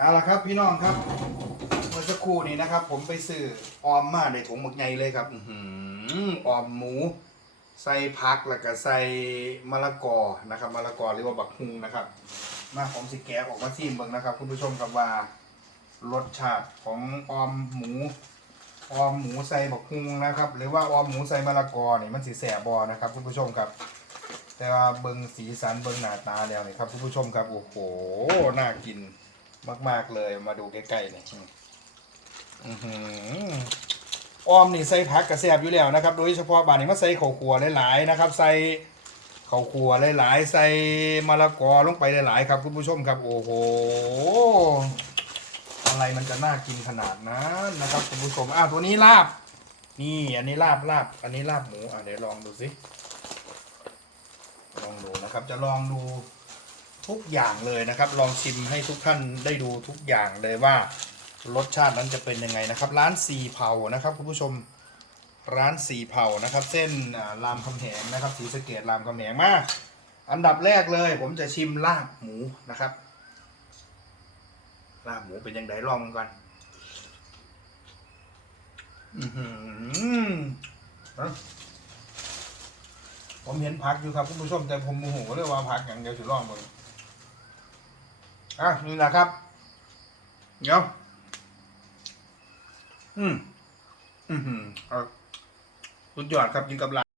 เอาละครับพี่น้องครับ เมื่อสักครู่นี้นะครับ ผมไปซื้อออมมาในถุงหมกใหญ่เลยครับ อื้อออมหมู ใส่พักแล้วก็ใส่มะละกอนะครับมะละกอหรือว่าบักฮุงนะครับ มาผมสิแกะออกมาซิมเบิ่งนะครับ คุณผู้ชมครับว่ารสชาติของออมหมูออมหมูใส่บักฮุงนะครับ หรือว่าออมหมูใส่มะละกอนี่มันสิแสบบอนะครับ คุณผู้ชมครับ แต่ว่าเบิ่งสีสันเบิ่งหน้าตาแล้วนี่ครับคุณผู้ชมครับโอ้โหน่ากิน มากๆเลยมาดูใกล้ๆนี่อื้อหือออมนี่ใส่ผักกระแซบอยู่แล้วนะครับ โดยเฉพาะบานนี้มาใส่ข้าวคั่วหลายๆนะครับ ใส่ข้าวคั่วหลายๆ ใส่มะละกอลงไปหลายๆ ครับคุณผู้ชมครับ โอ้โหอะไรมันจะน่ากินขนาดนั้นนะครับคุณผู้ชมอ้าวตัวนี้ลาบ นี่อันนี้ลาบลาบ อันนี้ลาบหมูอะเดี๋ยวลองดูสิลองดูนะครับ จะลองดู ทุกอย่างเลยนะครับ ลองชิมให้ทุกท่านได้ดูทุกอย่างเลยว่ารสชาตินั้นจะเป็นยังไงนะครับ ร้านสีเผานะครับคุณผู้ชมร้านสีเผานะครับ เส้นอ่ารามคำแหงนะครับสีสะเกดรามคำแหงมาก อันดับแรกเลย ผมจะชิมลาบหมูนะครับลาบหมูเป็นยังไงลองมันก่อนผมเห็นพักอยู่ครับคุณผู้ชมแต่ผมโมโหเลยว่าพักอย่างเดียวถือร่องมึง อะนี่แหละครับ เดี๋ยว อืม อืมอืมเอาสุดยอดครับกินกับลา